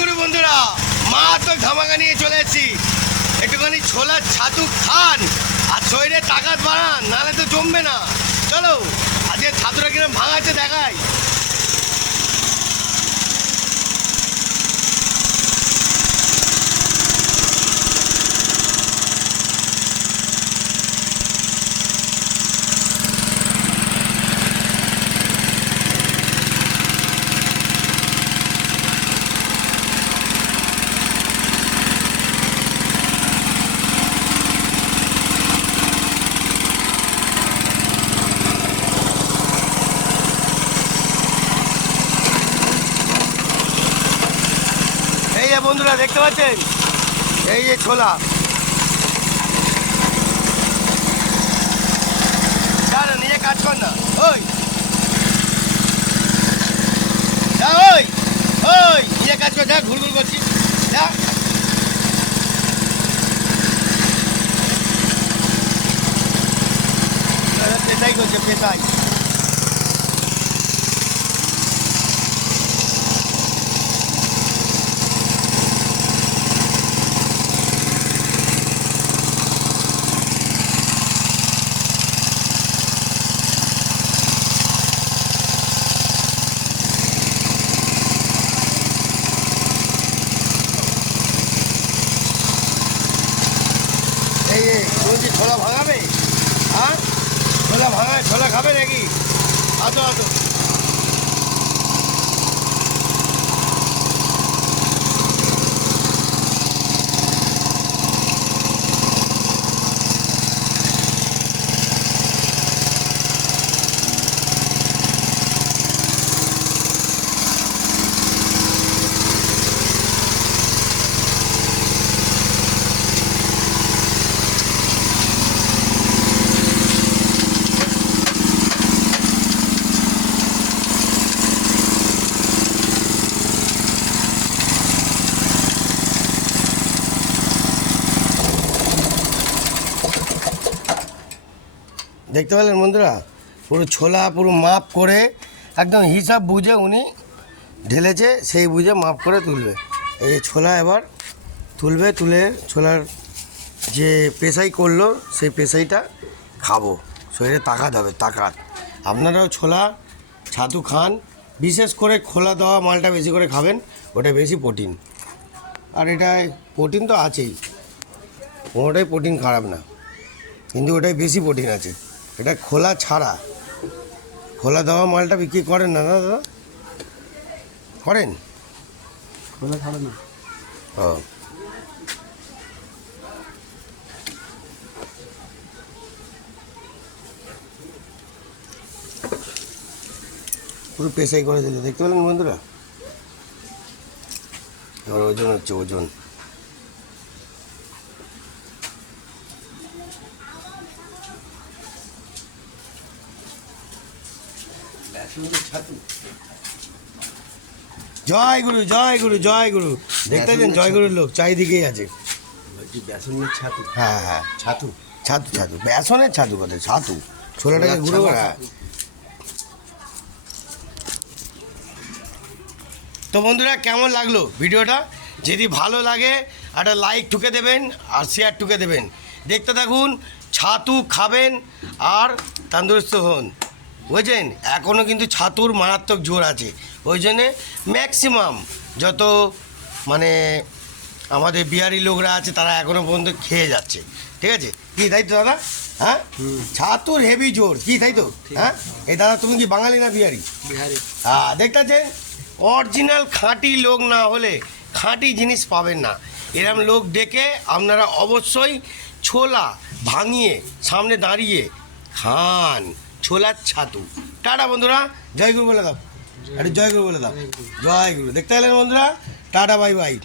গুরু বন্ধুরা মা তো ধামাকা নিয়ে চলে এসেছি। একটুখানি ছোলার ছাতু খান আর শরীরে তাকাত বাড়ান নাহলে তো জমবে না চলো আজকে ছাতুটা কিরম ভাঙাচ্ছে দেখাই এই যে বন্ধুরা, দেখতে পাচ্ছেন? এই যে ছোলা। নিজে কাজ কর না। ওই। যা, ওই। ওই কাজ কর ঘুরঘুর করছে এই কি ছোলা ভাঙাবে? আর ছোলা ভাঙায় ছোলা খাবে নাকি? আতো আসো। দেখতে পেলেন বন্ধুরা? পুরো ছোলা, পুরো মাপ করে একদম হিসাব বুঝে উনি ঢেলেছে, সেই বুঝে মাপ করে তুলবে। এই ছোলা এবার তুলবে, তুলে ছোলার যে পেশাই করল, সেই পেশাইটা খাব। শরীরে তাকাত হবে, তাকাত। আপনারাও ছোলা, ছাতু খান, বিশেষ করে খোলা দেওয়া মালটা বেশি করে খাবেন, ওটা বেশি প্রোটিন। আর এটায় প্রোটিন তো আছেই কোনোটাই প্রোটিন খারাপ না, কিন্তু ওটাই বেশি প্রোটিন আছে। এটা খোলা ছাড়া। খোলা দেওয়া মালটা বিক্রি করেন না না দাদা? করেন? খোলা ছাড়ে না। ও। পুরো পেশাই করে দিলে দেখতে পেলেন বন্ধুরা? ওজন হচ্ছে ওজন। জয় গুরু জয় গুরু জয় গুরু। দেখতে পাচ্ছেন জয় গুরুর লোক চারিদিকেই আছে। বেসনের ছাতু। হ্যাঁ হ্যাঁ। ছাতু। ছাতু ছাতু। বেসনের ছাতু কথা ছাতু। ছোলাটাকে গুঁড়ো। করা। তো বন্ধুরা কেমন লাগল ভিডিওটা? যদি ভালো লাগে একটা লাইক ঠুকে দেবেন আর শেয়ার ঠুকে দেবেন। দেখতে থাকুন ছাতু খাবেন আর তন্দুরস্ত হন। বুঝছেন? এখনও কিন্তু ছাতুর মারাত্মক জোর আছে। ওই জন্যে ম্যাক্সিমাম যত মানে আমাদের বিহারি লোকরা আছে তারা এখনও পর্যন্ত খেয়ে যাচ্ছে। ঠিক আছে? কি তাই তো দাদা? হ্যাঁ? ছাতুর হেভি জোর। কি তাই তো? হ্যাঁ? এই দাদা তুমি কি বাঙালি না বিহারি? বিহারি। হ্যাঁ দেখতে পাচ্ছেন? অরিজিনাল খাঁটি লোক না হলে খাঁটি জিনিস পাবেন না। এরম লোক ডেকে আপনারা অবশ্যই ছোলা ভাঙিয়ে সামনে দাঁড়িয়ে খান ছোলার ছাতু। টাটা বন্ধুরা জয় গুরু বলে দাও। আরে জয় গুরু বলে দাও। জয় গুরু। দেখতে গেলেন বন্ধুরা? Tata bye bye.